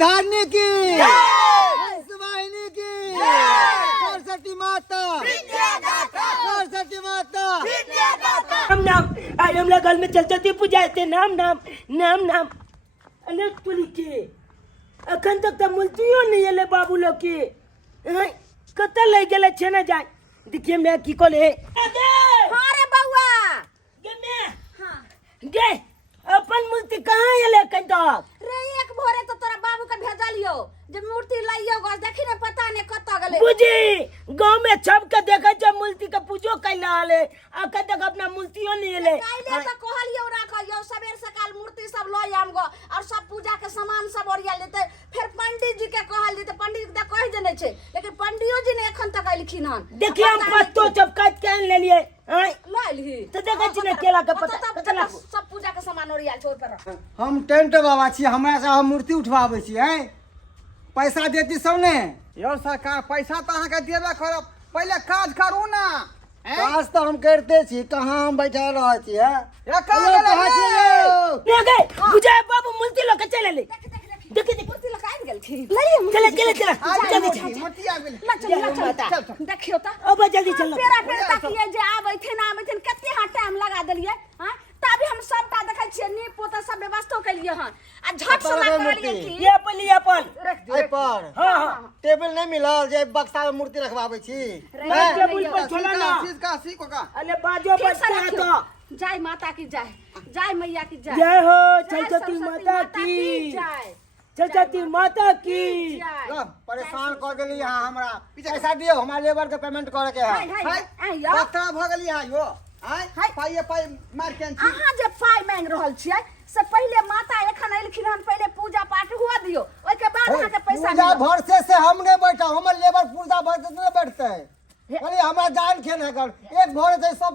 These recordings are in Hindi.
धारनी की, वाहिनी की, सरस्वती माता, सरस्वती माता। नाम नाम आज हम लोग घर में चलते थे पूजा थे नाम नाम नाम नाम अनेक पुली के अखन तक तो मुलतियो नहीं है ले बाबू लोग के कतल ले गेले छे ना जाए देखिए मैं की को ले हां रे बउआ गे मैं हां गे अपन मूर्ति कहां है ले कन तक रे एक भोरे तो तोरा बाबू के भेजा लियो जब मूर्ति लाइयो गस देखी ने पता ने कत गेले बुझी गांव में छप के देखे जब मूर्ति के पूजो कैला ले अखन तक अपना मूर्तियो नहीं ले काइले तो कहलियो राखियो सबेर सकाल मूर्ति सब लो आमगो और सब पूजा के सामान सब ओरिया लेते फिर पंडित जी के कहल दी तो पंडित जी कह जने छे लेकिन पंडियो जी ने एखन तक आइलखिन हन देखिए हम पत्तो चपकाट के ले लिए लाइलही तो देखे छी ने केला के पत्ता सब पूजा के सामान ओरिया छोड़ पर हम टेंट बाबा छी, हमरा से हम मूर्ति उठवाबै छी हैं, पैसा देती सब ने यो सरकार पैसा तो अहाँ के देबे करब, पहले काज करू ना। काज तो हम करते छी, कहाँ हम बैठा रह छी हैं। ये कहाँ गेलै ले गए बुझा बाबू मूर्ति लोग चले ले देखे देखे मूर्ति लगा गेलखिन चले चले चले जल्दी मोती आ गेलै। चल देखियो त अब जल्दी चल पेरा पेरा ताकिए जे आबैथिन कते हां टाइम लगा देलिए हां तभी हम सबटा देखै छियै नी पोता सब व्यवस्था कलिए हन आ झट से ना कहलिए कि ये पली अपन आई पर हां हां टेबल नहीं मिलल जे बक्सा में मूर्ति रखवाबै छी। टेबल पर छोला ना चीज का सीखो का अरे बाजो बच्चा तो जय माता की जय जय मैया की जय जय हो जय सरस्वती माता की जय सरस्वती माता की जय परेशान कर देली यहाँ हमरा, पैसा दियो हमरा लेबर के पेमेंट करे के है। बता भ गेली हा यो आय पाइए पाइ मार के छी अहाँ जे पाई मांग रहल छियै से पहले माता एखन एलखिन हन पहले पूजा पाठ हुआ दियो ओइ के बाद अहाँ के पैसा पूजा भर से हम नहीं बैठा, हमर लेबर पूजा भर से नहीं बैठते। अरे हमरा जान खेन है कर एक भोर से सब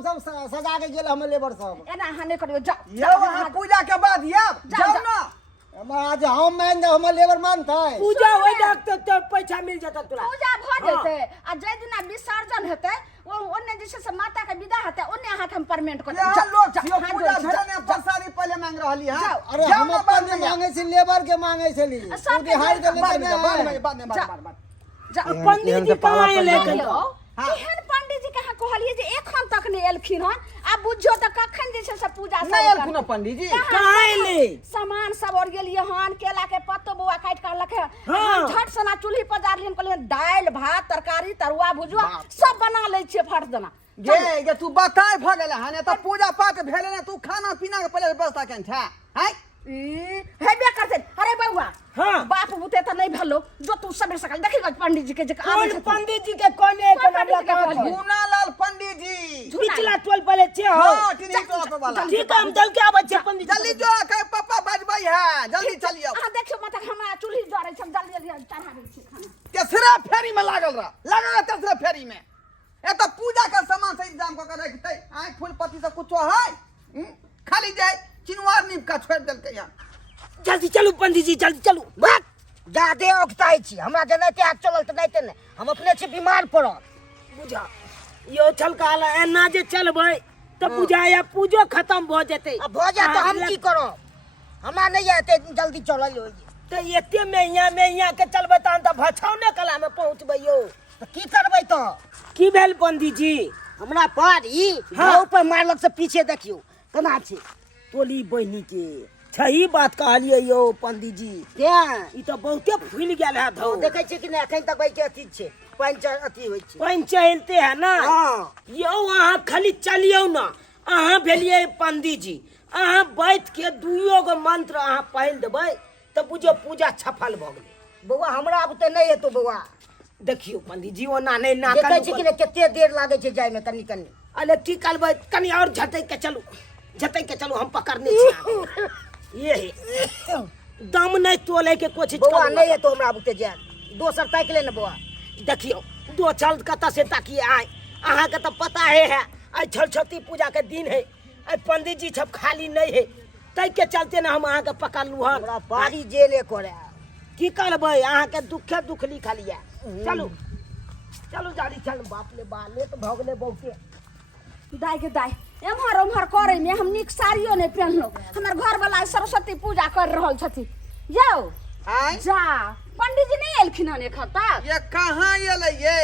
सजा के गेल हमर लेबर सब। एना अहाँ नहीं करियो जाओ यो अहाँ पूजा के बाद आब जाओ ना। आज हम मान दे हमर लेबर मानते पूजा हो जात तो पैसा मिल जाता तुरा पूजा भ जेते आ जे दिना विसर्जन हेते ओन्ने जे से माता के विदा हेते ओन्ने अहाँ के हम पेमेंट कर ये लोग यो पूजा भेले ने पैसा पहले मांग रहली हा। अरे हम अपन मांगे छी लेबर के मांगे छली सब पूरी हार के बाद लेते पंडित जी कहां है लेकर केहन पंडित जी के अहाँ कहलिए जे एखन तक नहीं एलखिन हन आ बुझियो त कखन जे से पूजा सब नहीं एलखुन पंडित जी कहां ले सामान सब और गेलिए हन केला के पत्तो बुआ काट के लखे हाँ। झट सना चूल्ही पर जारलिन कहलिए दाल भात तरकारी तरुआ भुजुआ सब बना ले छिए फट देना गे तू बताय भ गेले हने त पूजा पाठ भेले ने तू खाना पीना के पहले व्यवस्था केन था हैं हेबे करते अरे बउआ हां बाप बुते त नहीं भलो जो तू सबे सकल देखी पंडित जी के जे कौन पंडित जी के कोने के हमरा का गुनालाल पंडित जी पिछला टोल पहले छे हो हां टिनी तो पे वाला ठीक है हम चल के आबै छे पंडित जल्दी जो के पापा बजबै है जल्दी चलियो आ देखियो मत हमरा चूल्ही जरे छ जल्दी जल्दी चढ़ा दे छी खाना तेसरा फेरी में लागल तेसरा फेरी में ए तो पूजा का सामान से इंतजाम क के रखते आंख फूल पत्ती से कुछो है खाली जाए चिनवार नीम का छोड़ देल के यहां जल्दी चलू पंडित जी जल्दी चलू बात जादे ओकताई छी हमरा जने ते हाथ चलल त नहीं ते हम अपने छी बीमार पड़ल बुझा यो छलकाल एना जे चलबै त पूजा या पूजो खत्म भ जेतै अब भ जा तो हम की करो हमरा नहीं आते जल्दी चलल होई त एते में यहाँ के चलबै त भछौने कला में पहुंचबै यो त की करबै तो की भेल पंडित जी हमरा पारी हाँ। घाव पर मारलक से पीछे देखियो केना छै टोली बहिनी के सही बात कहलिए यो पंडित जी क्या ई त बहुते फूल गेल है धौ देखे छी कि नहीं अखन तक बैठे अथी छै पानी अथी होई छै पानी चलते है ना हां यो अहाँ खाली चलियो ना अहाँ भेलिए पंडित जी अहाँ बैठ के दुइयो गो मंत्र अहाँ पढ़ देबै त बुझो पूजा सफल भ गेलै बउआ हमरा अब ते नहीं हेतो बउआ देखियो पंडित जी ओना नहीं ना देखे छी कि नहीं केते देर लागे छै जाय में कनी कनी अरे की करबै कनी और झटक के चलू हम पकड़ने छी ये दम नहीं तोले के कोशिश बउआ करू नहीं हेतो हमरा बुते जाय दोसर ताक ले न बउआ देखियो दो चल कत से ताकिए आए अहाँ के तो पता है आज सरस्वती पूजा के दिन है आज पंडित जी सब खाली नहीं है तै के चलते ना हम अहाँ के पकड़लू हन हमरा बारी जेले करे की करबै अहाँ के दुख लिखा लिया चलू गाड़ी चल बाप ले बाले तो भगले बहुते दाई के दाई एम्हर उम्हर करे में हम निक साड़ियो नहीं पहनलो हमर घर वाला सरस्वती पूजा कर रहल छथि यौ आय जा पंडित जी नहीं एलखिन हन एखन तक ये कहाँ एलै ये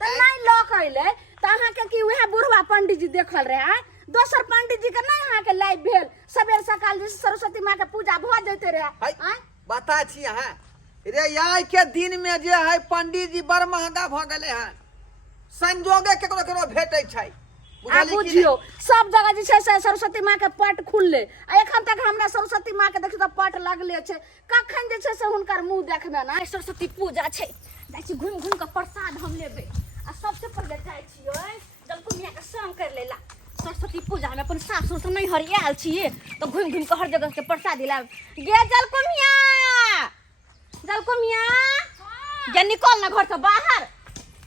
त नहीं लक अइले त अहाँ के की उहे बुढ़वा पंडित जी देखल रहे हैं दोसर पंडित जी के नहीं अहाँ के लाइव भेल सबेर सकाल जे सरस्वती माँ के पूजा भ जैते रहे है आय बता छी अहाँ रे आइ के दिन में जे है पंडित जी बड़ महंगा भ गेले हैं संजोगे केकरो केकरो भेटै छै आ बुझियो सब जगह जे छै से सरस्वती माँ के पट खुलले आ एखन तक हमरा सरस्वती माँ के देखियो त पट लगले छै कखन जे छै से हुनकर मुंह देखबे ना सरस्वती पूजा छै जाइ छी घुम घुम के प्रसाद हम लेबे आ सबसे पहले जाइ छियो जलकुमिया के संग कर लेला सरस्वती पूजा में अपन सासुर से नहीं हरियाल छिए तो घुम घुम के हर जगह के प्रसाद लाब गे जलकुमिया जलकुमिया गे निकल ना घर से बाहर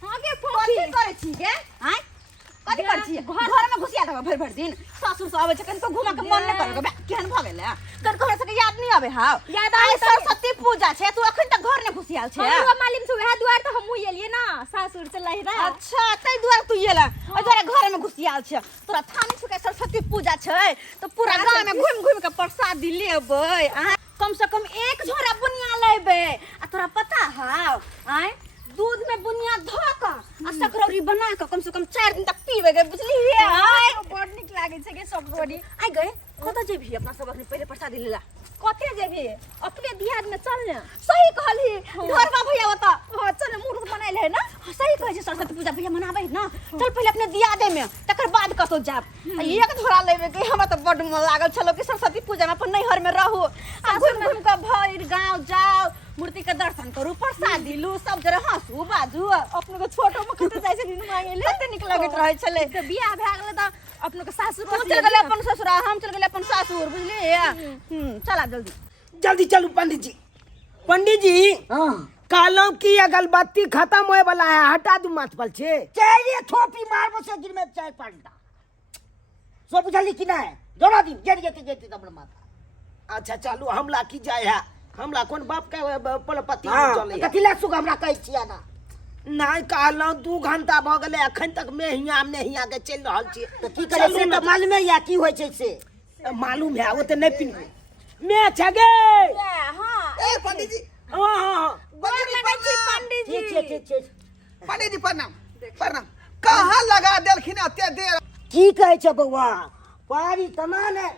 हां गे कथि करे छी गे हां कथि कर छी घर में घुसिया देबा भर भर दिन सासुर से आवे छ कनको घुमा के मन नहीं करगे केहन भ गेले कर कहै से याद नहीं आवे हां याद आवे सरस्वती पूजा छै तू अखन तक घर में घुसियाल छै हमरो मालूम छै वह दुआर त हमहु एलिए ना सासुर से लहिरा अच्छा तै दुआर तू एला ओइ दुआरे घर में घुसियाल छै तोरा थाने छुके सरस्वती पूजा छै तो पूरा गांव में घुम घुम के प्रसाद लेबै आ कम से कम एक झोरा बुनिया लेबै आ तोरा पता हौ आय दूध में बुनिया धो क आ सकरौरी बना क कम से कम 4 दिन तक पीबे गे बुझली आय बड़ निक लागे छै के सकरोड़ी आइ गए कत जेबी अपना सब अखनी पहिले प्रसाद लेला कते जेबी अपने दिहाद में चल ने सही कहली घरवा भैया बता हां चल मुहूर्त बनाइल है ना सही कहै छै सरस्वती पूजा भैया मनाबै ना चल पहिले अपने दिया दे में तकर बाद कतो जाब एक झोरा लेबे के हमरा त बड मन लागल छलो कि सरस्वती पूजा में अपन नैहर में रहू आ घुम घुम के भइर गांव जाओ मूर्ति के दर्शन करू प्रसाद दिलू सब जरे हंसू बाजू अपने को छोटो में कते जाय छै दिन मांगे ले कते निक लगत रहै छले तो बियाह भ गेले त अपने को सासुर तू चल गेले अपन ससुरा हम चल गेले अपन सासुर बुझली चला जल्दी जल्दी चलू पंडित जी हाँ कहलौं कि अगरबत्ती खत्म होए वाला है हटा दू माथ पर छे चाहिए थोपी मारबो से दिन में 4-5 टा सो बुझली कि नहीं जोड़ा दिन जेते तब माथा अच्छा चलू हमला की जाय है हमला कोन बाप के पलपति हां चले कथिला सुख हमरा कहै छिया ना नहीं कहलौं 2 घंटा भ गेले अखन तक मैं हिया के चल रहल छी तो की करे से त मालूम है या की होय छै से मालूम है वो तो नहीं पिनबे मैं छगे हां ए पंडित जी हां गोर लगै छी पंडित जी ठीक पंडित जी प्रणाम प्रणाम कहाँ लगा देलखिन एते देर की कहै छै बौआ पारी तमान है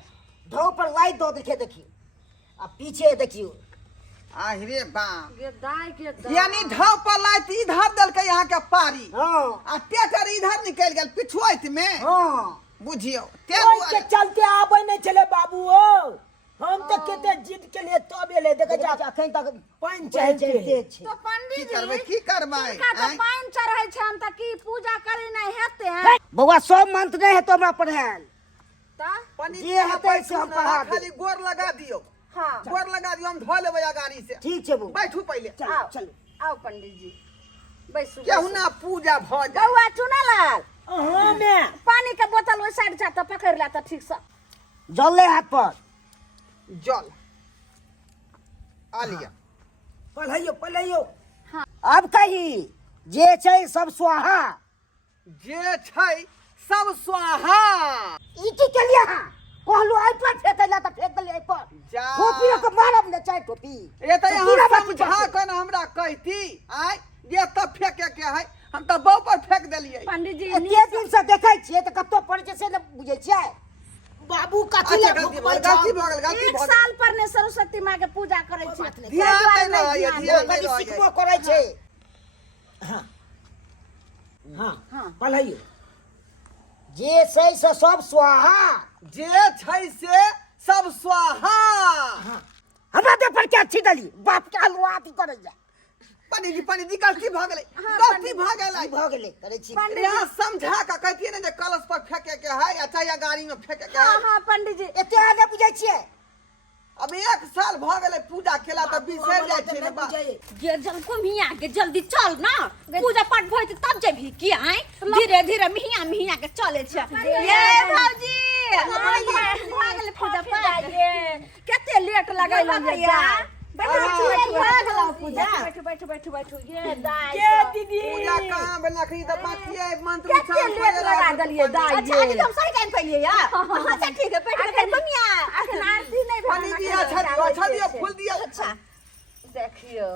धौ पर लाइट दो देखी आ पीछे देखियो आहिरे बाप गे दाई के दाई यानी ढाव पर लाइट इधर देलकै यहाँ के पारी हां आ टेटर इधर निकल गेल पिछुआइत में हां बुझियो के चलते आबै नहीं चले बाबू ओ हम तो केते जिद के लिए तब एले देखे जा अखन तक पानी चलते चाहिए छै तो पंडित जी की करबै का तो पान चढ़ै छन त की पूजा करी नहीं हेते बौआ सब मंत्र नहीं है तो हमरा पढ़ायल त पंडित जे हेतै से हम पढ़ा देब। खाली गोर लगा दियो हां गोर लगा दियो हम धो लेबै गाड़ी से ठीक छै बौआ बैठू पहले आओ चलो आओ पंडित जी बैसू केहू ना पूजा भ जाए बउआ चुनालाल हां मैं पानी के बोतल ओइ साइड जा त पकड़ ला त ठीक से जल्ले हाथ पर जल आलिया पढ़ाइयो अब कही जे छै सब स्वाहा जे छै सब स्वाहा ई की केलिया हां कहलु आई पर फेंकला त फेंक देले आई पर जा टोपी के मारब ने चाहे टोपी ए त कीड़ा यहाँ बाकी समझा करतै। कन हमरा कहती आय ये तब फेंके के है हम त बौ पर फेंक देलिए पंडित जी एते दिन से देखै छियै त कत्तो पड़ै छै से न बुझै छियै बाबू कथी अच्छा ले गलती भऽ गेल गलती एक भऽ गेल साल पर ने सरस्वती माँ के पूजा करे छै ध्यान नहीं रहैए ध्यान नहीं कभी रहैए सिखबो करै छै हां पढ़ाइयो जे छै से सब स्वाहा जे छै से सब स्वाहा हमरा दे पर क्या छिदली बाप के हलवा अथी करै जा पंडित जी गलती भ गेलै भ गेलै करै छी यहाँ समझा के कहतिए ने जे कलश पर फेंके के है या चाहे गाड़ी में फेंके के हां है हां पंडित जी एते आने बुझै छियै अब 1 साल भ गेलै पूजा केला त बिसर जाय छै ने बा गे जलको मिया के जल्दी चल ना पूजा पाठ भइ त तब जेबी की आइ धीरे धीरे मिया के चले छै ये भौजी भागले पूजा पाठ केते लेट लगैला भैया बैठो ये दाई के दीदी पूजा कहाँ भेल नखरी त बाकी है मंत्र केते लेट लगा देलिए दाई अच्छा आज हम सही टाइम पे लिए यार अच्छा ठीक है बैठ के अखन आरती नहीं पंडित जी अच्छा दियो फूल दियो अच्छा देखियो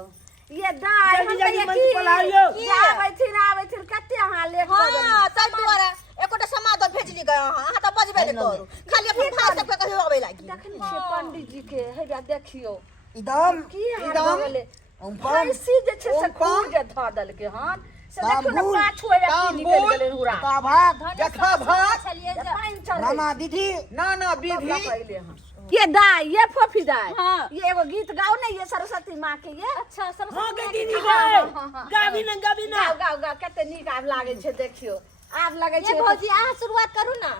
ये दाई हम जल्दी कहिए मंच पर लाइयो। आबै थिन कते अहाँ लेट कर देलियै। हां तै दुआरे एकोटा समाद भेजली गए हां त बजबे नै करू खाली अपन भाई सब के कहियो आबै लागी देखै छियै पंडित जी के हेबा देखियो एकदम की हाल एकदम। भगले ओम कैसी जे छै से ओम खूब जे धा दल के हन से देखियो ना तांबुल, पाछू हेबा की निकल गेलै हुरा का भाग देखा भाग चलिए जा पाइन चढ़ नाना दीदी ना विधि पहले हां ये दाई ये फोफी दाई हाँ। ये एगो गीत गाओ ना ये सरस्वती माँ के ये अच्छा हाँ सरस्वती के दीदी हाँ, गए हाँ, हाँ। गाबी ना गाओ गाओ गाओ कते नीक आब लागे छै देखियो आब लागे ये छै भौजी अहाँ शुरुआत करू ना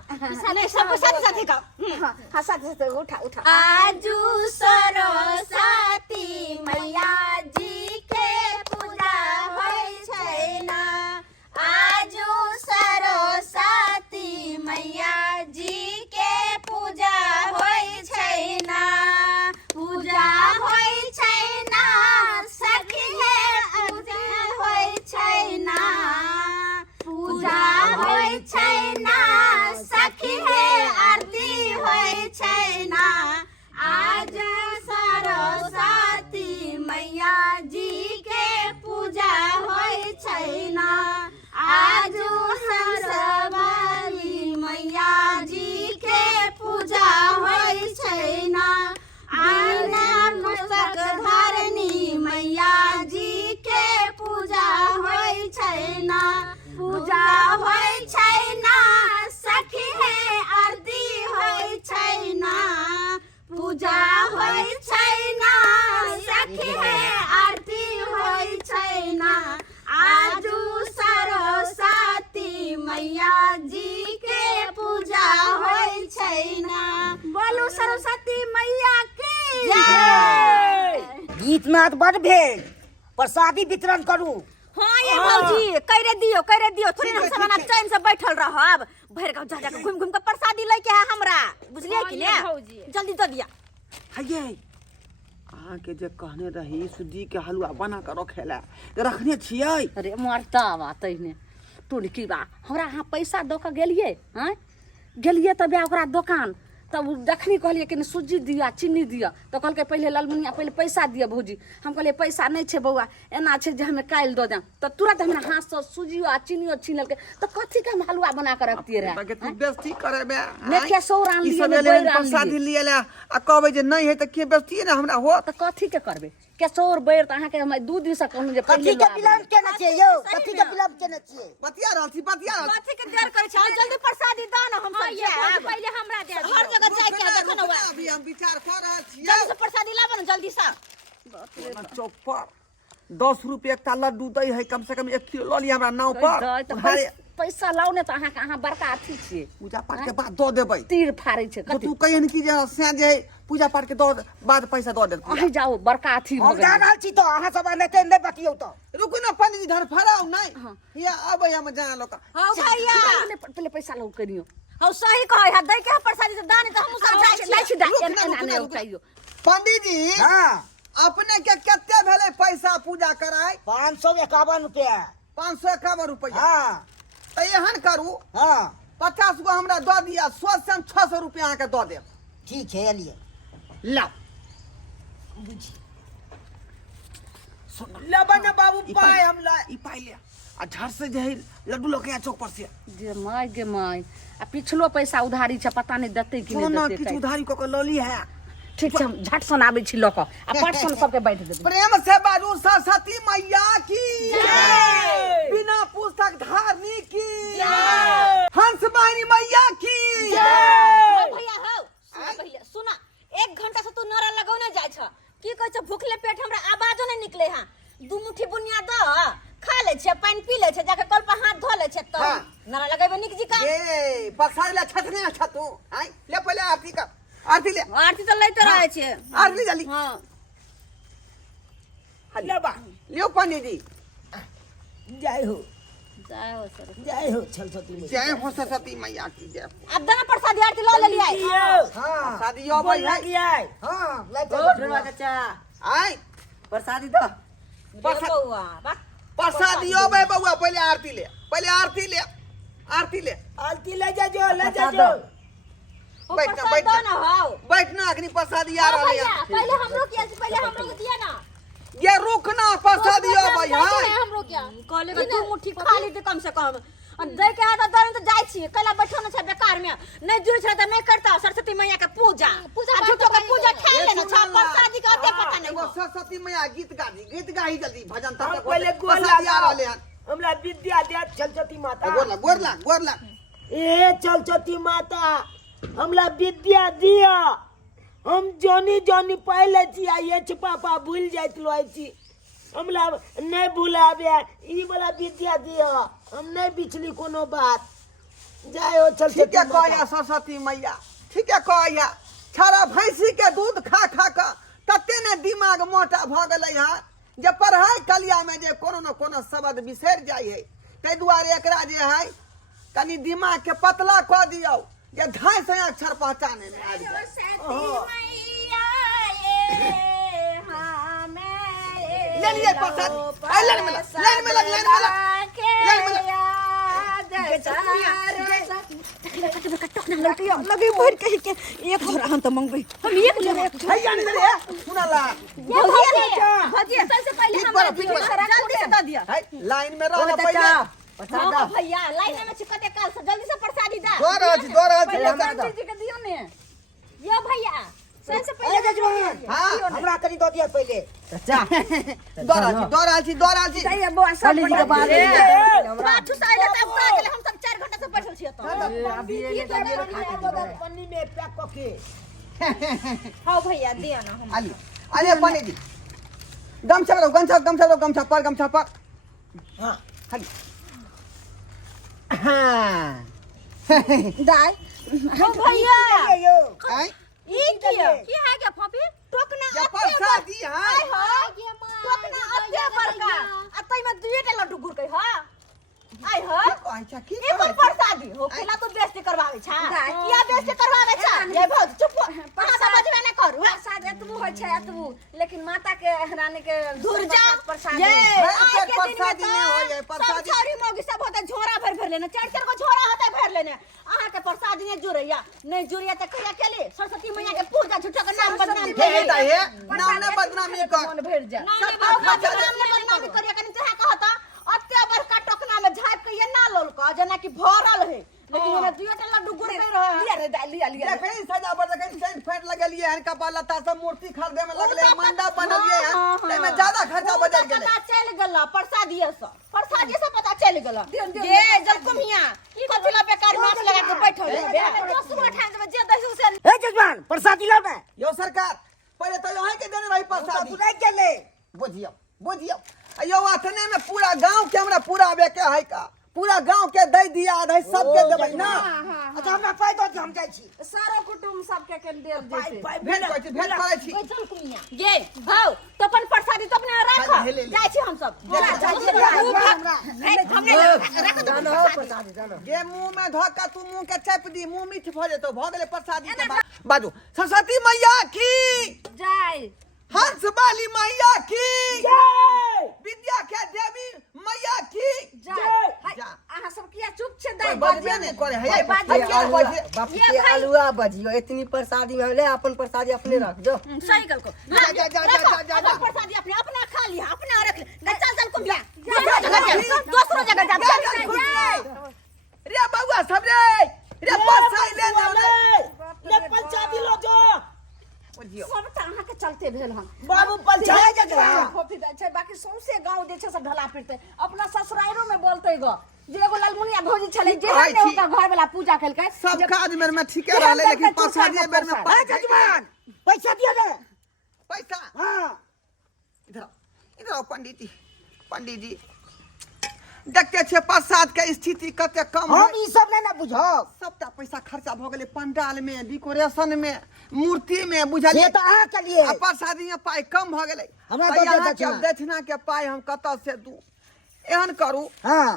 नहीं सब साथ साथ का हां साथ साथ उठा आजू सरस्वती मैया जी के पूजा होय छै ना आजू सरस्वती मैया जी के पूजा होय छै ना पूजा होय छै ना सखी है पूजा होय छै ना पूजा होय छै ना सखी है आरती होय छै ना आज सरस्वती मैया जी के पूजा होय छै ना आज सरस्वती मैया जी के पूजा होय छै ना आना पुस्तक धारनी मैया जी के पूजा होय छै ना पूजा होय छै ना सखी है आरती होय छै ना पूजा होय छै ना सखी है आरती होय छै ना आजू सरस्वती मैया जी के पूजा होय छै ना बोलू सरस्वती मैया की जय। गीत नाद बड़ भेल प्रसादी वितरण करू हां ये भौजी करे दियो थोड़ी हम सब ना चैन से बैठल रहब भर गांव जा के घूम के प्रसादी ले के है हमरा बुझलिए कि ने भौजी जल्दी दे दिया हइये अहाँ के जे कहने रही सूजी के हलवा बना के रखेला रखने छियै अरे मरता बा तइने तू की बा हमरा अहाँ पैसा दऽ के गेलिए हैं गेलिए तबे ओकरा दुकान तब देखनी कहलिए कि सूजी दिया चीनी दिया तो कहलकै पहले लालमुनिया पहले पैसा दिया भौजी हम कहलिए पैसा नहीं छे बौआ एना छे जे हमें काल्हि दऽ देम तो तुरंत हमरा हाथ से सूजी आ चीनी छीन लेलकै तो कथी के हम हलवा बना के रखतिए रहे बाकी तू बेइज्जती करे बे मेथिया सौर आन ई लिए सब ने ले बैर आन प्रसादी लिए लिए ला आ कहबै जे नहीं है त के बेइज्जती ना हमरा हो तो कथी के करबे केसौर बैर त अहाँ के हम 2 दिन से कहलू जे कथी के बिलाम केना छियै यौ कथी के बिलाम केना छियै बतिया रहल छी कथी के देर करे छै जल्दी प्रसादी द ना हम सब ये भौजी जाएब पहले हमरा दे दियो हर जगह जाय के देखो ना अभी हम विचार कर रहल छियै जल्दी से प्रसादी लाबो ना जल्दी से चौक पर 10 रुपया का लड्डू दै है कम से कम 1 किलो ल लिया हमरा नाव पर तो उधारे पैसा लाउ ने त अहाँ के अहाँ बड़का अथी छियै पूजा पाठ के बाद दो देबै तीर फाड़ै छै तो कथी तू कहिए कि जे से जे पूजा पाठ के दो बाद पैसा दो दे अहीं जाओ बड़का अथी हम भऽ जा गेल रहल छी तो अहाँ सब एनाहिते नहि बतियौ तो रुकू ना पंडित जी धर फराउ नहीं या अबै हम जाना लोक हां भैया पहले पैसा लाउ करियो हां सही कहै है दै के प्रसादी से दानी तो हम सब जाय छी लै छी दा रुक ना, एना रुक ना, नहीं रुक ना। उठाइयो पंडित जी हां अपने के कते भेले पैसा पूजा कराय 551 रुपया 551 रुपया हां त एहन करू हां 50 गो हमरा दऽ दिया 100 से 600 रुपया अहाँ के दऽ देब ठीक है एलिए ला लबन बाबू पाए हम ला ई पाई ले आ झट से जे है लड्डू लोके चौक पर से गे माय आ पिछलो पैसा उधारी छै पता नहीं देतै कि सोना नहीं किछु देतै उधारी क के लली है ठीक छै हम झट सन आबै छी लऽ कऽ आ पटसन सबके बैठ देबै प्रेम से बाजू सरस्वती मैया की जय बिना पुस्तक धारनी की जय हंस वाहिनी मैया की जय भैया हो सुन पहले सुना 1 घंटा से तू नारा लगौने जाय छ की कहै छ भूखले पेट हमरा आवाजो नहीं निकले हां 2 मुट्ठी बुनिया द खा ले छे पानी पी ले छे जाके कल पर हाथ धो ले छे तो नारा लगेबे निक जी का ए पसाई ले छतने न छतू आई ले पहले आरती कर आरती ले आरती तो लैते रहे छे आरती जल्दी हां लबा लियो पंडित जी जय हो जय हो सरस्वती मैया जय हो सरस्वती मैया की जय अब दाना प्रसादी आरती ला ले लिया हां शादियो बोल भाई लगी है हां लाइट चाचा आई प्रसादी दो बउआ बा प्रसादियो भाई बउआ पहले आरती ले आरती ले आलती ले जा जो बैठ ना ना हो बैठ ना अग्नि प्रसादी आ रही भैया है पहले हमरो के दिया ना ये रुकना प्रसादी भाई हां हमरो क्या कहले कि दू मुट्ठी खा ली त कम से कम दे के आधा दरन त जाय छी कला बैठो न छ बेकार में नहीं जुड़ छ त नहीं करता सरस्वती मैया के पूजा आ झूठो के पूजा ठेल लेना छ प्रसादी के अते पता नहीं वो सरस्वती मैया गीत गाही जल्दी भजन हम तक पहले गोर प्रसादी आ लगा रहले हन हमरा विद्या दे सरस्वती माता गोर लाग ए सरस्वती माता हमरा विद्या दिया हम जोनी पहले छी आ ये पापा भूल जाइत लोई छी हमरा नहीं भूलाबे ई वाला विद्या दिया हम नहीं बिचली कोनो बात जाय हो ठीक है सरस्वती कहया सरस्वती मैया ठीक है कहया छाड़ा भैंसी के दूध खा का तते ने दिमाग मोटा भ गेलै हां जे पढ़ाई कलिया में जे कोनो न कोनो शब्द बिसर जाय है तै दुआरे एकरा जे है कनी दिमाग के पतला क दियौ जे धाय से अक्षर पहचाने में आबि जाय ले लिए प्रसाद लाइन में लगे भर के एक धरा हम तो मंगबे हम एक लेबे है जाने दे सुनाला भजिया सबसे पहले हम जल्दी से दे दिया है लाइन में रह पहिले हां भैया लाइन में छिकते काल से जल्दी से प्रसादी दा दो रह जी के दियो ने यो भैया सबसे ए पहले जजमान हां हमरा कनी दो दिया पहले दौड़ा छी दे बुआ सब जी के बाद बात साइले तब का गेले हम सब 4 घंटा से बैठल छियै तो अभी ये पन्नी में पैक करके हां भैया दिया ना हम आली अरे पानी जी गमछा पर हां हाली हां दाई हां भैया यो आई ई किया की है क्या फॉपी टोकना ये प्रसादी है टोकना अते बड़का आ तई में दुईटा लड्डू गुड़ के हां आई हो अच्छा की ई कोन प्रसादी हो केला तो बेइज्जती करवावे छा किया बेइज्जती करवावे छा ये भौज चुप कहां से बजबे न करू प्रसाद एतबू होय छै एतबू लेकिन माता के रानी के धुर जा प्रसाद ये है, आज के दिन में प्रसादी नहीं हो जाए, सब प्रसादी। छोरी मोगी सब होता झोरा भर लेने 4 को झोरा होता भर लेने आहा के प्रसादी ने जुरैया नहीं जुरिया त कहिया केले सरस्वती मैया के पूजा झूठो के नाम बदनाम हे नाम ने बदनामी कर मन भेड़ जा नाम ने बदनाम करिया कनी तोहा कहता अत्ते बड़का टोकना में झाप के ये ना लोल का जना कि भरल है लेकिन ओमे दुईटा लड्डू गुड़ गई रहे लिया रे दाई लिया देखे सजावट देखे सेंट फेंट लगलिए हन कपड़ा लता सब मूर्ति खरीदे में लगले मंडप बनलिए हन एमे ज्यादा खर्चा बजट गेले पता चल गला प्रसादिए से पता चल गला ये जल कुमिया ई कथिला बेकार नाच लगा के बैठल है दसवा ठान में जे दसू से ए जजमान प्रसादी लाओ ना यो सरकार पहले तो यहीं के देने रही प्रसादी तू नहीं चले बुझियो यो अथने में पूरा गांव के हमरा पूरा बेके है का पूरा गांव के दे दिया आधा सबके देबै ना अच्छा हमरा पाई दो हम जाई छी सारो कुटुंब सबके के देव देते भेट करे छी जल कुमिया ये भाव तो अपन प्रसादी तो अपने राख जाय छी हम सब जे मुंह में धोका तू मुंह के चप दी मुंह मीठ भ जेतो भ गेले प्रसादी के बाद बाजू सरस्वती मैया की जाय हंस वाली मैया की जय विद्या के देवी मैया की जाय जा। आहा सब किया चुप छे दाई बजबे नहीं करे है बाप के आलुआ बजियो इतनी प्रसादी में ले अपन प्रसादी अपने रख दो सही गल को जा प्रसादी अपने अपना खा लिया अपना रख ले चल कुमिया दूसरो जगह जा रे बउआ सब रे प्रसादी ले ले पंचायती लो जो बुझियो सब आहा के चलते भेल हम बाबू पंचायत जगह खोफी दै छै बाकी सौंसे गांव जे छै सब ढला फिरते अपना ससुराइरो में बोलते ग जे एगो लालमुनिया भौजी छले जे ने ओका घर वाला पूजा केलकै सब काज मेरे में ठीके रहले लेकिन प्रसादी बेर में ए जजमान पैसा दिया दे पैसा हां इधर आओ पंडित जी देखते छे प्रसाद के स्थिति कते कम है हम ई सब नहीं ना बुझो सबटा पैसा खर्चा भ गेले पंडाल में डेकोरेशन में मूर्ति में बुझलिए ये तो आ के लिए आ प्रसादी में पाई कम भ गेले हमरा तो दो यहाँ दक्षिणा। के दक्षिणा के पाई हम कत से दू एहन करू हां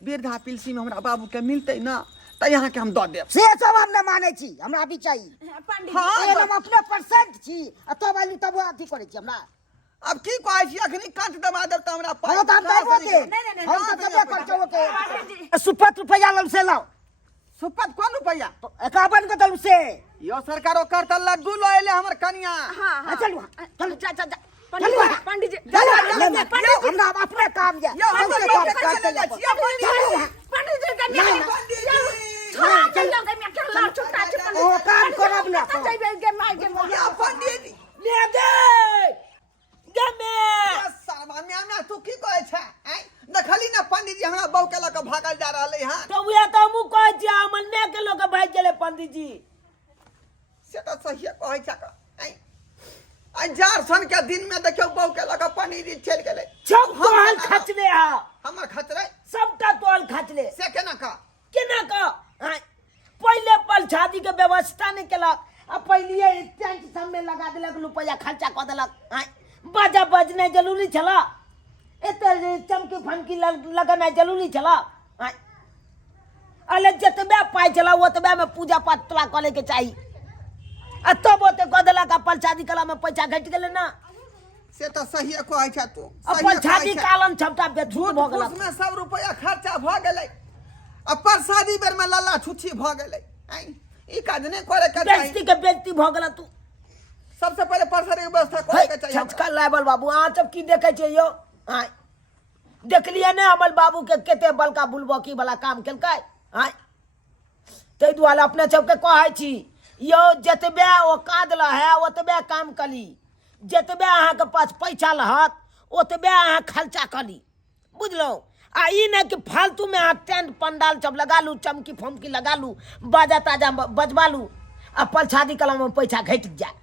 वृद्धा पिलसी में हमरा बाबू के मिलते ना त यहाँ के हम द देब से सब हम न माने छी हमरा भी चाहिए पंडित हाँ, ए हम अपने परसेंट छी अतो वाली तब अथी करे छी हमरा अब की कहै छी अखनी काट दबा देब त हमरा पाई हम तो हम देबो के नहीं, हम तो तबे खर्चो के सुपत रुपया लम से लाओ सुपत कोन रुपया तो 51 के दल से यो सरकार ओकर त लड्डू ल एले हमर कनिया हां चल चल जा पंडित जी पंडित जी हमरा अपने काम जा पंडित जी के चले जाइ छी पंडित जी के नहीं पंडित जी छोड़ा चल जाओ मैं क्या लाल छुट्टा छुट्टा ओ काम करब ना चाहिए के मार के या पंडित जी ले दे गमे सामा म्या तू की कहै छै आइ देखली ना पंडित जी हमरा बहू के लक भागल जा रहले हन तो उहे तो मु कह छी हमर ने के लोग भाग गेले पंडित जी से तो सही कहै छै आइ आइ जार सन के दिन में देखियो बहू के लक पंडित जी चल गेले सब तोहल खचले हा हमर खतरे सबटा तोहल खचले से केना का केना का पहले पल शादी के व्यवस्था नहीं केलक आ पहले टेंट सब में लगा देलक रुपया खर्चा कर देलक बाजा बजने जरूरी छला एते चमकी फमकी लगाना जरूरी छला अले जतबे पाई छला ओतबे में पूजा पाठ तोरा करे के चाहिए आ तब ओते कह देलक पल शादी कला में पैसा घट गेले ना से तो सही कहै छै तू अपन शादी कालन छपटा बेझूठ भ गेलक उसमें सब रुपया खर्चा भ गेलै आ प्रसादी बेर में लल्ला छुच्छी भ गेलै आइ ई काज नहीं करे के चाहिए बेइज्जती के बेइज्जती भ गेल तू सबसे पहले प्रसादी के व्यवस्था करे के चाहिए छचका लाइबल बाबू अहाँ सब की देखे छियै यो आय देखलिए ने हमर बाबू के केते बलका बुलबकी वाला काम केलकै आय तै दुआरे अपने सबके कहै छी यो जतबे औकात है ओतबे काम करी जतबे अहाँ के पास पैसा रहत ओतबे अहाँ खर्चा करी बुझलौ आ ई नहीं कि फालतू में अहाँ टेंट पंडाल सब लगा लू चमकी फमकी लगा लू बाजा ताजा बजवा लू आ पलछादी कला में पैसा घट जाए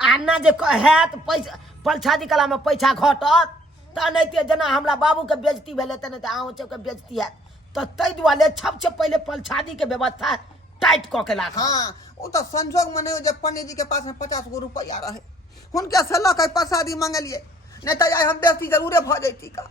आ ना जे हैत पैसा पलछादी कला में पैसा घटत तो नहीं जना हमरा बाबू के बेइज्जती भेले त नहीं तो अहाँ सबके बेइज्जती है तो तै दुआरे सबसे पहले पलछादी के व्यवस्था टाइट कऽ के लाख हाँ वो तो संजोग में नहीं जब पंडित जी के पास में 50 गो रुपया रहे हुनके से लक प्रसादी मंगलिए नहीं तो हम बेइज्जती जरूरे भ जैती का